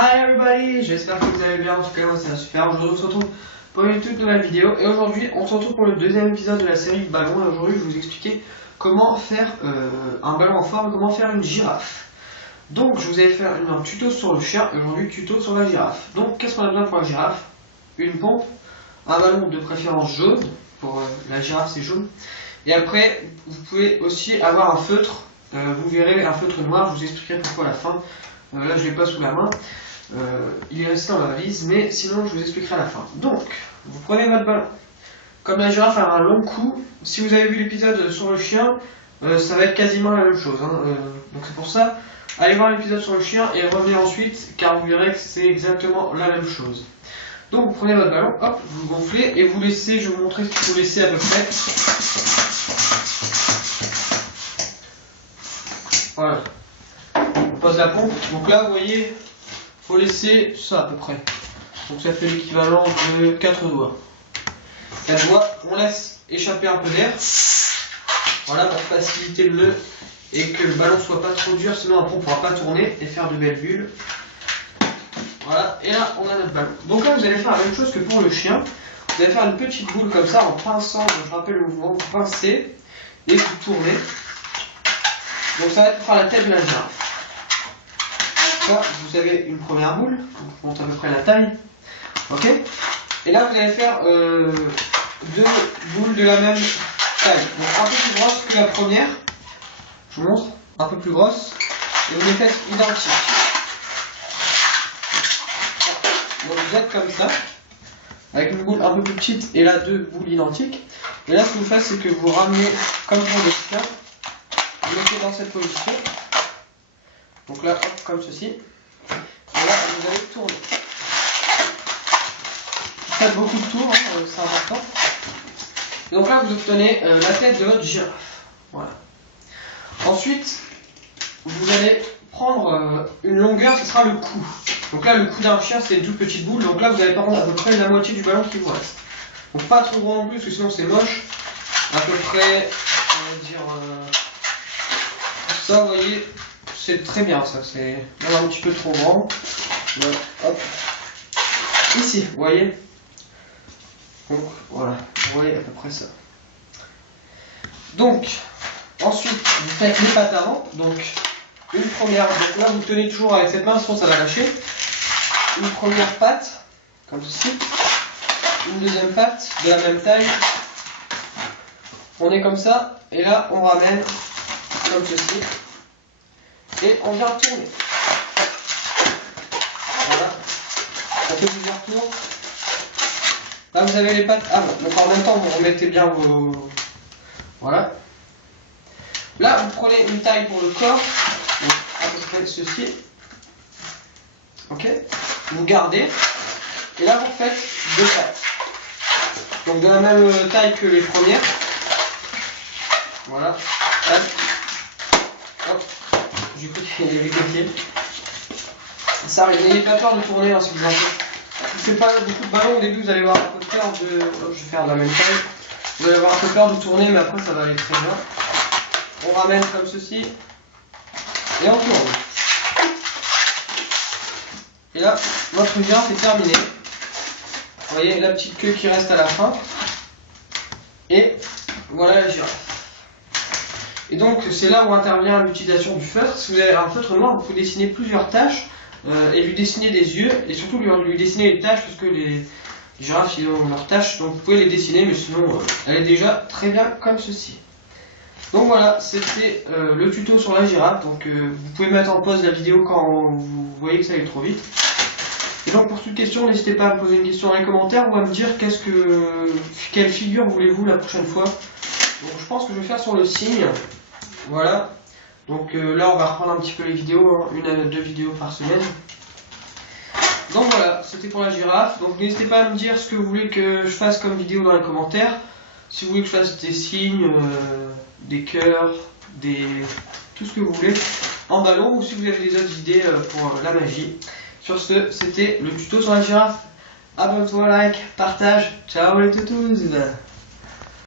Hi everybody, j'espère que vous allez bien, en tout cas moi ça va super. Aujourd'hui on se retrouve pour une toute nouvelle vidéo et aujourd'hui on se retrouve pour le deuxième épisode de la série de ballons. Et aujourd'hui je vais vous expliquer comment faire un ballon en forme, comment faire une girafe. Donc je vous avais fait un tuto sur le chien et aujourd'hui tuto sur la girafe. Donc qu'est-ce qu'on a besoin pour la girafe? Une pompe, un ballon de préférence jaune, pour la girafe c'est jaune. Et après vous pouvez aussi avoir un feutre, vous verrez un feutre noir, je vous expliquerai pourquoi à la fin. Là je l'ai pas sous la main, il est resté dans ma valise, mais sinon je vous expliquerai à la fin. Donc, vous prenez votre ballon. Comme la girafe a un long cou, si vous avez vu l'épisode sur le chien, ça va être quasiment la même chose. Donc c'est pour ça, allez voir l'épisode sur le chien et revenez ensuite, car vous verrez que c'est exactement la même chose. Donc vous prenez votre ballon, hop, vous gonflez et vous laissez, je vais vous montrer ce qu'il faut laisser à peu près. Voilà. On pose la pompe, donc là vous voyez, faut laisser ça à peu près. Donc ça fait l'équivalent de 4 doigts. 4 doigts, on laisse échapper un peu d'air. Voilà, pour faciliter le nœud et que le ballon soit pas trop dur, sinon après on ne pourra pas tourner et faire de belles bulles. Voilà, et là on a notre ballon. Donc là vous allez faire la même chose que pour le chien. Vous allez faire une petite boule comme ça en pinçant, je rappelle le mouvement, vous pincez et vous tournez. Donc ça va être pour faire la tête de la girafe. Là, vous avez une première boule, je vous montre à peu près la taille, ok. Et là vous allez faire deux boules de la même taille, donc un peu plus grosse que la première, je vous montre, un peu plus grosse, et vous les faites identiques. Donc vous êtes comme ça, avec une boule un peu plus petite et là deux boules identiques, et là ce que vous faites c'est que vous ramenez comme pour le chien, vous mettez dans cette position. Donc là, hop, comme ceci. Et là, vous allez tourner. Faites beaucoup de tours, c'est important. Et donc là, vous obtenez la tête de votre girafe. Voilà. Ensuite, vous allez prendre une longueur, ce sera le cou. Donc là, le cou d'un chien, c'est une toute petite boule. Donc là, vous allez prendre à peu près la moitié du ballon qui vous reste. Donc pas trop gros non plus, parce que sinon c'est moche. À peu près, on va dire, ça, vous voyez. C'est très bien ça, c'est un petit peu trop grand. Donc, hop. Ici, vous voyez. Donc voilà, vous voyez à peu près ça. Donc, ensuite, vous faites les pattes avant. Donc, une première, donc là vous tenez toujours avec cette main, sinon ça va lâcher. Une première patte, comme ceci. Une deuxième patte de la même taille. On est comme ça, et là on ramène comme ceci. Et on vient tourner. Voilà. On fait plusieurs tours. Là vous avez les pattes. Ah bon, donc en même temps vous remettez bien vos. Voilà. Là vous prenez une taille pour le corps. Donc à peu près ceci. Ok. Vous gardez. Et là vous faites deux pattes. Donc de la même taille que les premières. Voilà. Hop. Hop. J'ai cru qu'il y avait quelqu'un. Ça arrive, n'ayez pas peur de tourner si vous en faites. Si vous ne faites pas beaucoup de ballons au début, vous allez avoir un peu peur de. Je vais faire de la même taille. Vous allez avoir un peu peur de tourner, mais après ça va aller très bien. On ramène comme ceci. Et on tourne. Et là, notre girafe est terminée. Vous voyez la petite queue qui reste à la fin. Et voilà la girafe. Et donc c'est là où intervient l'utilisation du feutre. Si vous avez un feutre noir, vous pouvez dessiner plusieurs taches et lui dessiner des yeux et surtout lui dessiner les taches parce que les girafes ils ont leurs taches, donc vous pouvez les dessiner, mais sinon elle est déjà très bien comme ceci. Donc voilà, c'était le tuto sur la girafe. Donc vous pouvez mettre en pause la vidéo quand vous voyez que ça allait trop vite. Et donc pour toute question, n'hésitez pas à me poser une question dans les commentaires ou à me dire quelle figure voulez-vous la prochaine fois. Donc je pense que je vais faire sur le cygne. Voilà. Donc là on va reprendre un petit peu les vidéos, une à deux vidéos par semaine. Donc voilà, c'était pour la girafe. Donc n'hésitez pas à me dire ce que vous voulez que je fasse comme vidéo dans les commentaires. Si vous voulez que je fasse des signes, des cœurs, tout ce que vous voulez en ballon, ou si vous avez des autres idées pour la magie. Sur ce, c'était le tuto sur la girafe. Abonne-toi, like, partage. Ciao les toutous.